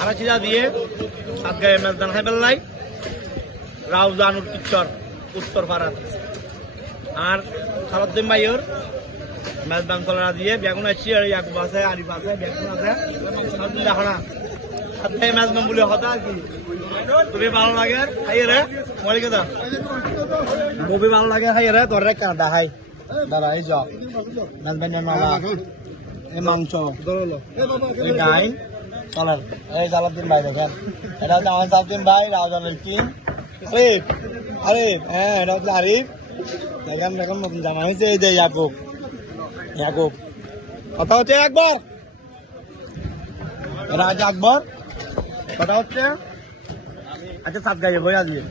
আড়া চিরা দিয়ে সাত গায়ে মেজদান খাই পেলাই রাউজানুর পিকচার উত্তর পাড়ার আর সারদ্দিন ভাইয়ের মেজদান তলা দিয়ে বেগুন আসছি আর ইয়াকুব আছে আরিফ আছে বেগুন আছে দেখো না সাত গায়ে মেজদান বলে হতা আর কি খুবই ভালো লাগে খাইয়ে রে মরে গেদা খুবই ভালো লাগে খাইয়ে রে তোর রে কাঁদা খাই দাদা এই জ মেজবানের মালা এই মাংস এই ডাইন চলার এই সালাউদ্দিন ভাই দেখেন এটা হচ্ছে আমার সালাউদ্দিন ভাই রাউজানের কিং আরিফ আরিফ হ্যাঁ এটা হচ্ছে আরিফ দেখেন দেখুন নতুন জানা হয়েছে এই যে ইয়াকুব ইয়াকুব কথা হচ্ছে একবার এটা হচ্ছে আকবর কথা হচ্ছে আচ্ছা সাত গাইয়ে বই আজকে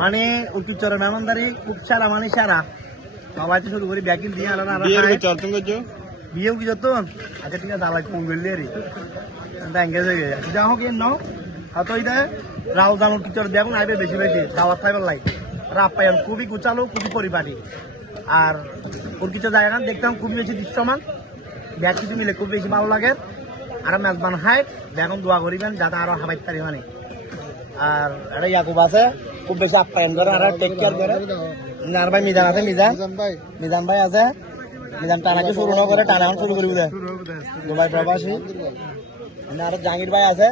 মানে উত্তরচরের মেহমানদারি খুব সারা মানে সারা সবাই তো শুরু করি ব্যাকিং দিয়ে আলাদা আলাদা বিয়েও কি যত আচ্ছা ঠিক আছে দালাই ফোন করলি রে এঙ্গেজ হয়ে গেছে যা হোক এর নাও হয়তো এটা রাহুল জামুর টিচার দেখুন আইবে বেশি বেশি দাওয়াত খাইবার লাই রাপ্পায়ন খুবই গুছালো খুবই পরিপাটি আর ওর কিছু জায়গা দেখতাম খুবই বেশি দৃশ্যমান ব্যাগ কিছু মিলে খুব বেশি ভালো লাগে আর মেজবান হাই এখন দোয়া করিবেন যাতে আরো হাবাই তারি মানে আর এটা ইয়াকুব আছে খুব বেশি আপ্যায়ন করে আর টেক কেয়ার করে আর ভাই মিজান আছে মিজান ভাই আছে মিজান টানাকে শুরু না করে টানা শুরু করি বুঝে দুবাই প্রবাসী আর জাহাঙ্গীর ভাই আছে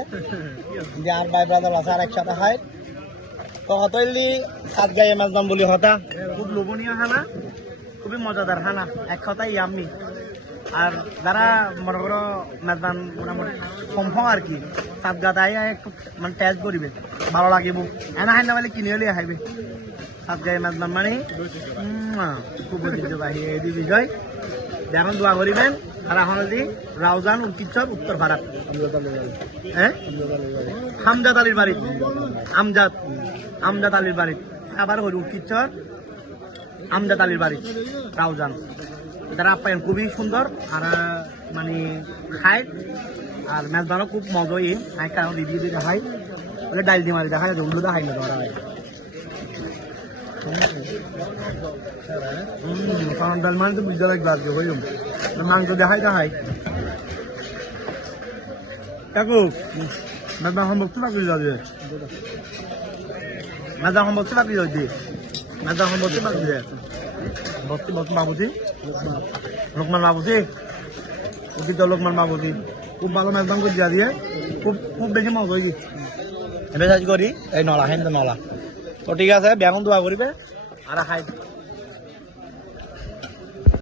যে আর ভাই ব্রাদার আছে আর একসাথে হয় তো হতইলি সাত গায়ে মেজবান বলি হতা খুব লোভনীয় খানা খুবই মজাদার খানা এক কথাই ইয়াম্মি আর যারা মনে করো মেজবান মোটামুটি কমফর্ম আর কি সাত গাদা একটু মানে টেস্ট করিবে ভালো লাগিব এনা হাই না বলে কিনে হলে খাইবে সাত গায়ে মেজবান মানে খুব ঐতিহ্যবাহী এই বিষয় এখন দোয়া করিবেন আর এখন যদি রাউজান উৎসব উত্তর ভারত হ্যাঁ আমজাদ আলীর বাড়ি আমজাদ আলীর বাড়ি আবার হরি উৎসব আমজাদ আলীর বাড়ি রাউজান তারা আপ্যায়ন খুবই সুন্দর আর মানে খায় আর মেজবানও খুব মজাই খাই কারণ দিদি দিদি খাই ডাইল দিয়ে মারি দেখা যায় উল্লু দেখাই না ধরা হয় ডাল মানে তো বুঝতে লাগবে আজকে হইলাম মাংস দেখাই কাকু মেজবান সম্ভব তো বাকি যাবে মেজবান সম্ভব তো বাকি যাবে মেজবান সম্ভব তো বাকি যায় বস্তি বাবুজি লোকমান বাবুজি উঠিত লোকমান বাবুজি খুব ভালো মেজবান করে দিয়া দিয়ে খুব বেশি মজা হয়েছে এবার করি এই নলা হেন নলা তো ঠিক আছে বেগুন দোয়া করিবে আর খাই